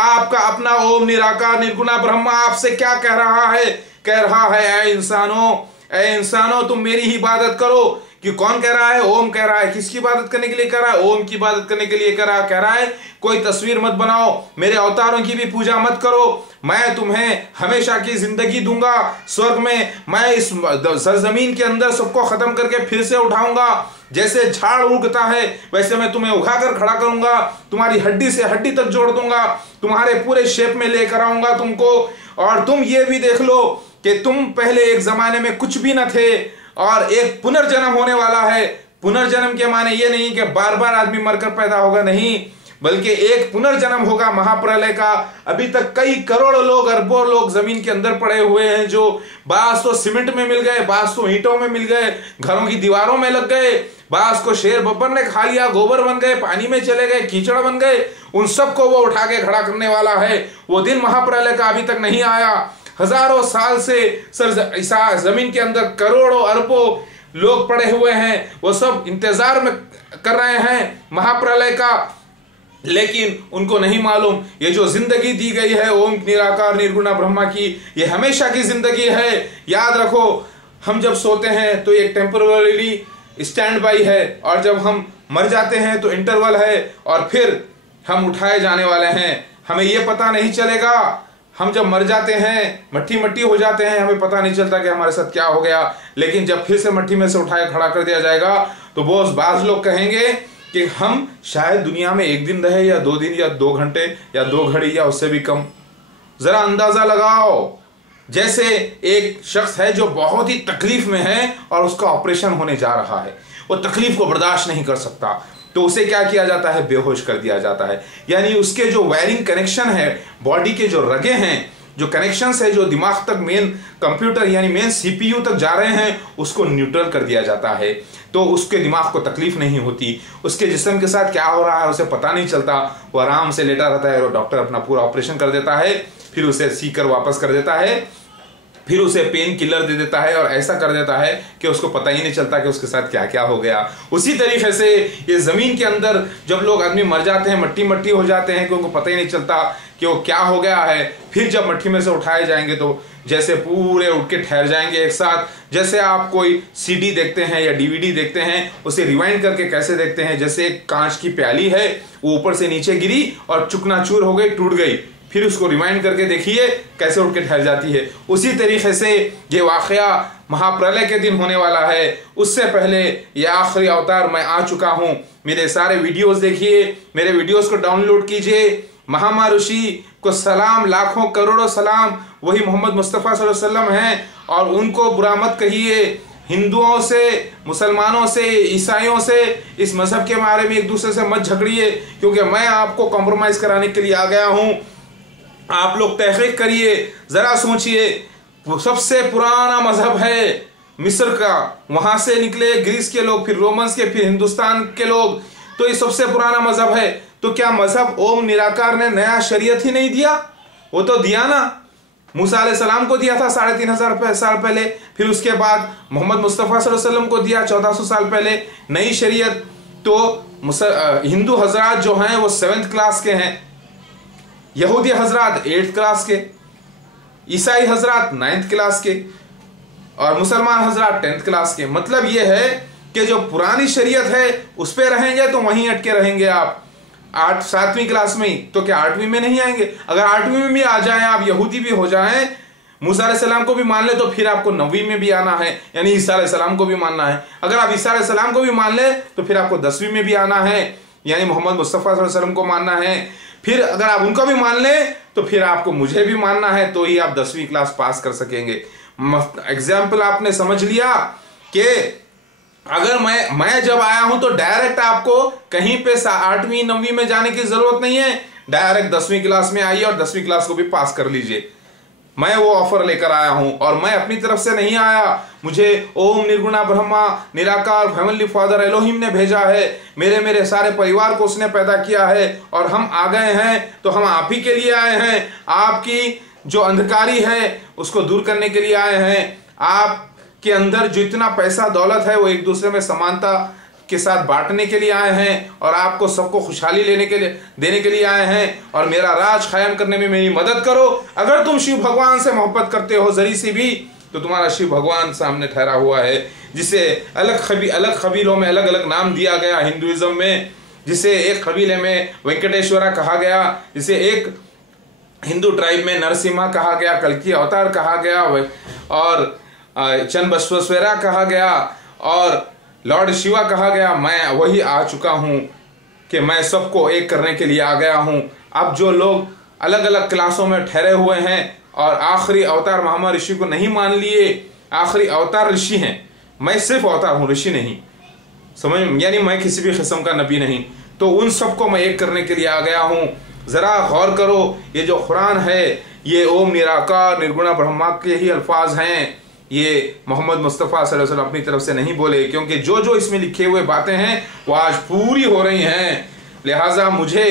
आपका अपना ओम निराकार निर्गुणा ब्रह्मा आपसे क्या कह रहा है? कह रहा है ऐ इंसानों तुम मेरी ही इबादत करो। कि कौन कह रहा है? ओम कह रहा है। किसकी इबादत करने के लिए कह रहा है? ओम की इबादत करने के लिए कह रहा है कोई तस्वीर मत बनाओ, मेरे अवतारों की भी पूजा मत करो, मैं तुम्हें हमेशा की जिंदगी दूंगा स्वर्ग में, मैं इस सरजमीन के अंदर सबको खत्म करके फिर से उठाऊंगा, जैसे झाड़ उगता है वैसे मैं तुम्हें उठाकर खड़ा करूंगा, तुम्हारी हड्डी से हड्डी तक जोड़ दूंगा, तुम्हारे पूरे शेप में लेकर आऊंगा तुमको। और तुम ये भी देख लो कि तुम पहले एक जमाने में कुछ भी न थे और एक पुनर्जन्म होने वाला है। पुनर्जन्म के माने ये नहीं कि बार बार आदमी मरकर पैदा होगा, नहीं, बल्कि एक पुनर्जन्म होगा महाप्रलय का। अभी तक कई करोड़ों लोग, अरबों लोग जमीन के अंदर पड़े हुए हैं, जो बास तो सीमेंट में मिल गए, बास तो ईंटों में मिल गए, घरों की दीवारों में लग गए, बास को शेर बब्बर ने खा लिया, गोबर बन गए, पानी में चले गए, कीचड़ बन गए। उन सबको वो उठा के खड़ा करने वाला है। वो दिन महाप्रलय का अभी तक नहीं आया। हजारों साल से जमीन के अंदर करोड़ों अरबों लोग पड़े हुए हैं, वो सब इंतजार में कर रहे हैं महाप्रलय का, लेकिन उनको नहीं मालूम ये जो जिंदगी दी गई है ओम निराकार निर्गुणा ब्रह्मा की, ये हमेशा की जिंदगी है। याद रखो, हम जब सोते हैं तो एक टेम्पररी स्टैंड बाई है, और जब हम मर जाते हैं तो इंटरवल है, और फिर हम उठाए जाने वाले हैं। हमें ये पता नहीं चलेगा, हम जब मर जाते हैं मट्टी मट्टी हो जाते हैं, हमें पता नहीं चलता कि हमारे साथ क्या हो गया, लेकिन जब फिर से मट्टी में से उठाए खड़ा कर दिया जाएगा तो बाज लोग कहेंगे कि हम शायद दुनिया में एक दिन रहे, या 2 दिन, या 2 घंटे, या 2 घड़ी, या उससे भी कम। जरा अंदाजा लगाओ, जैसे एक शख्स है जो बहुत ही तकलीफ में है और उसका ऑपरेशन होने जा रहा है, वो तकलीफ को बर्दाश्त नहीं कर सकता, तो उसे क्या किया जाता है? बेहोश कर दिया जाता है। यानी उसके जो वायरिंग कनेक्शन है, बॉडी के जो रगे हैं, जो कनेक्शंस है, जो दिमाग तक मेन कंप्यूटर यानी मेन सीपीयू तक जा रहे हैं, उसको न्यूट्रल कर दिया जाता है, तो उसके दिमाग को तकलीफ नहीं होती। उसके जिस्म के साथ क्या हो रहा है उसे पता नहीं चलता, वो आराम से लेटा रहता है और डॉक्टर अपना पूरा ऑपरेशन कर देता है, फिर उसे सीकर वापस कर देता है, फिर उसे पेन किलर दे देता है, और ऐसा कर देता है कि उसको पता ही नहीं चलता कि उसके साथ क्या क्या हो गया। उसी तरीके से ये जमीन के अंदर जब लोग आदमी मर जाते हैं, मट्टी मट्टी हो जाते हैं, कि उनको पता ही नहीं चलता कि वो क्या हो गया है, फिर जब मट्टी में से उठाए जाएंगे तो जैसे पूरे उठ के ठहर जाएंगे एक साथ। जैसे आप कोई सीडी देखते हैं या डीवीडी देखते हैं, उसे रिवाइंड करके कैसे देखते हैं, जैसे एक कांच की प्याली है, वो ऊपर से नीचे गिरी और चुकनाचूर हो गई, टूट गई, फिर उसको रिवाइंड करके देखिए कैसे उठ के ठहर जाती है। उसी तरीके से ये वाकया महाप्रलय के दिन होने वाला है। उससे पहले ये आखिरी अवतार मैं आ चुका हूँ। मेरे सारे वीडियोस देखिए, मेरे वीडियोस को डाउनलोड कीजिए। महामा ऋषि को सलाम, लाखों करोड़ों सलाम, वही मोहम्मद मुस्तफ़ा सल्लल्लाहु अलैहि वसल्लम हैं, और उनको बुरा मत कहिए। हिंदुओं से, मुसलमानों से, ईसाइयों से इस मजहब के बारे में एक दूसरे से मत झगड़िए, क्योंकि मैं आपको कॉम्प्रोमाइज कराने के लिए आ गया हूँ। आप लोग तहकीक करिए, जरा सोचिए, सबसे पुराना मजहब है मिस्र का, वहां से निकले ग्रीस के लोग, फिर रोमन्स के, फिर हिंदुस्तान के लोग, तो ये सबसे पुराना मजहब है। तो क्या मजहब ओम निराकार ने नया शरीयत ही नहीं दिया? वो तो दिया ना, मूसा अलैहिस्सलाम को दिया था 3500 साल पहले, फिर उसके बाद मोहम्मद मुस्तफ़ा सल्लल्लाहु अलैहि वसल्लम को दिया 1400 साल पहले नई शरीयत। तो हिंदू हजरात जो हैं वो 7th क्लास के हैं, यहूदी हजरात 8th क्लास के, ईसाई हजरात 9th क्लास के, और मुसलमान हजरात 10th क्लास के। मतलब ये है कि जो पुरानी शरीयत है उस पे रहेंगे तो वहीं अटके रहेंगे आप 7वीं क्लास में ही, तो क्या 8वीं में नहीं आएंगे? अगर 8वीं में भी आ जाएं, आप यहूदी भी हो जाएं, मूसा अलैहिस्सलाम को भी मान ले, तो फिर आपको 9वीं में भी आना है, यानी ईसा अलैहिस्सलाम को भी मानना है। अगर आप ईसा अलैहिस्सलाम को भी मान ले तो फिर आपको 10वीं में भी आना है, यानी मोहम्मद मुस्तफ़ा सल्लल्लाहु अलैहि वसल्लम को मानना है। फिर अगर आप उनको भी मान ले तो फिर आपको मुझे भी मानना है, तो ही आप 10वीं क्लास पास कर सकेंगे। एग्जाम्पल आपने समझ लिया कि अगर मैं जब आया हूं तो डायरेक्ट आपको कहीं पे 8वीं 9वीं में जाने की जरूरत नहीं है, डायरेक्ट 10वीं क्लास में आइए और 10वीं क्लास को भी पास कर लीजिए। मैं वो ऑफर लेकर आया हूं, और मैं अपनी तरफ से नहीं आया, मुझे ओम निर्गुणा ब्रह्मा निराकार हेवनली फादर एलोहिम ने भेजा है। मेरे सारे परिवार को उसने पैदा किया है, और हम आ गए हैं तो हम आप ही के लिए आए हैं। आपकी जो अंधकारी है उसको दूर करने के लिए आए हैं। आप के अंदर जो इतना पैसा दौलत है वो एक दूसरे में समानता के साथ बांटने के लिए आए हैं और आपको सबको खुशहाली देने के लिए आए हैं और मेरा राज कायम करने में मेरी मदद करो। अगर तुम शिव भगवान से मोहब्बत करते हो जरी सी भी, तो तुम्हारा शिव भगवान सामने ठहरा हुआ है, जिसे अलग कबीलों में अलग अलग नाम दिया गया हिंदुइज्म में, जिसे एक कबीले में वेंकटेश्वरा कहा गया, जिसे एक हिंदू ट्राइब में नरसिम्हा कहा गया, कल्कि अवतार कहा गया और चन्नबसवेश्वरा कहा गया और लॉर्ड शिवा कहा गया। मैं वही आ चुका हूँ कि मैं सबको एक करने के लिए आ गया हूँ। अब जो लोग अलग अलग क्लासों में ठहरे हुए हैं और आखिरी अवतार महामा ऋषि को नहीं मान लिए, आखिरी अवतार ऋषि हैं, मैं सिर्फ अवतार हूँ, ऋषि नहीं, समझ, यानी मैं किसी भी किस्म का नबी नहीं, तो उन सबको मैं एक करने के लिए आ गया हूँ। जरा गौर करो, ये जो कुरान है ये ओम निराकार निर्गुणा ब्रह्मा के ही अल्फाज हैं, ये मोहम्मद मुस्तफ़ा सल्लल्लाहु अलैहि वसल्लम अपनी तरफ से नहीं बोले, क्योंकि जो जो इसमें लिखे हुए बातें हैं वो आज पूरी हो रही हैं। लिहाजा मुझे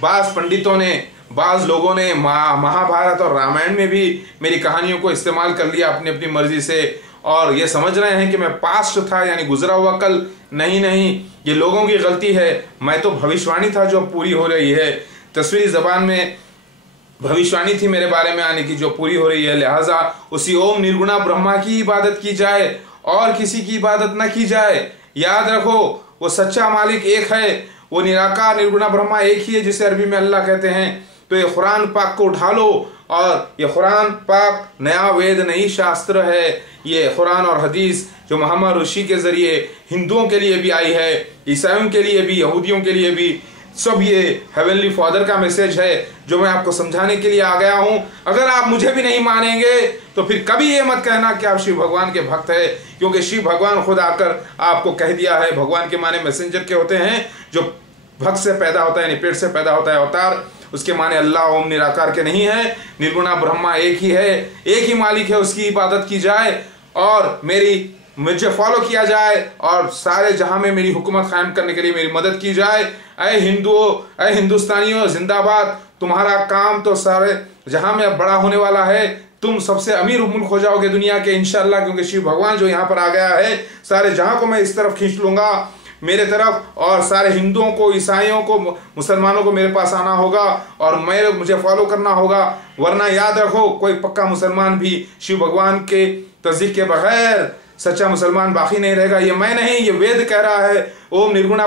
बाज़ पंडितों ने, बाज़ लोगों ने महाभारत और रामायण में भी मेरी कहानियों को इस्तेमाल कर लिया अपनी अपनी मर्जी से, और ये समझ रहे हैं कि मैं पास्ट था, यानी गुजरा हुआ कल। नहीं, ये लोगों की गलती है। मैं तो भविष्यवाणी था जो पूरी हो रही है, तस्वीरी ज़बान में भविष्यवाणी थी मेरे बारे में आने की जो पूरी हो रही है। लिहाजा उसी ओम निर्गुणा ब्रह्मा की इबादत की जाए और किसी की इबादत न की जाए। याद रखो, वो सच्चा मालिक एक है, वो निराकार निर्गुणा ब्रह्मा एक ही है, जिसे अरबी में अल्लाह कहते हैं। तो ये कुरान पाक को उठा लो, और ये कुरान पाक नया वेद नहीं शास्त्र है, ये कुरान और हदीस जो महामा ऋषि के जरिए हिंदुओं के लिए भी आई है, ईसाइयों के लिए भी, यहूदियों के लिए भी, सब ये हेवनली फादर का मैसेज है जो मैं आपको समझाने के लिए आ गया हूं। अगर आप मुझे भी नहीं मानेंगे तो फिर कभी ये मत कहना कि आप शिव भगवान के भक्त है, क्योंकि शिव भगवान खुद आकर आपको कह दिया है। भगवान के माने मैसेंजर के होते हैं, जो भक्त से पैदा होता है, यानी पेट से पैदा होता है अवतार, उसके माने अल्लाह ओम निराकार के नहीं है। निर्गुणा ब्रह्मा एक ही है, एक ही मालिक है, उसकी इबादत की जाए और मुझे फॉलो किया जाए और सारे जहां में मेरी हुकूमत कायम करने के लिए मेरी मदद की जाए। अय हिंदुओं, अय हिंदुस्तानियों, जिंदाबाद। तुम्हारा काम तो सारे जहां में अब बड़ा होने वाला है, तुम सबसे अमीर मुल्क हो जाओगे दुनिया के इंशाअल्लाह, क्योंकि शिव भगवान जो यहाँ पर आ गया है, सारे जहां को मैं इस तरफ खींच लूंगा मेरे तरफ, और सारे हिंदुओं को, ईसाइयों को, मुसलमानों को मेरे पास आना होगा और मुझे फॉलो करना होगा। वरना याद रखो, कोई पक्का मुसलमान भी शिव भगवान के तस्दीक के बगैर सच्चा मुसलमान बाकी नहीं रहेगा। ये मैं नहीं, ये वेद कह रहा है। ओम निर्गुणा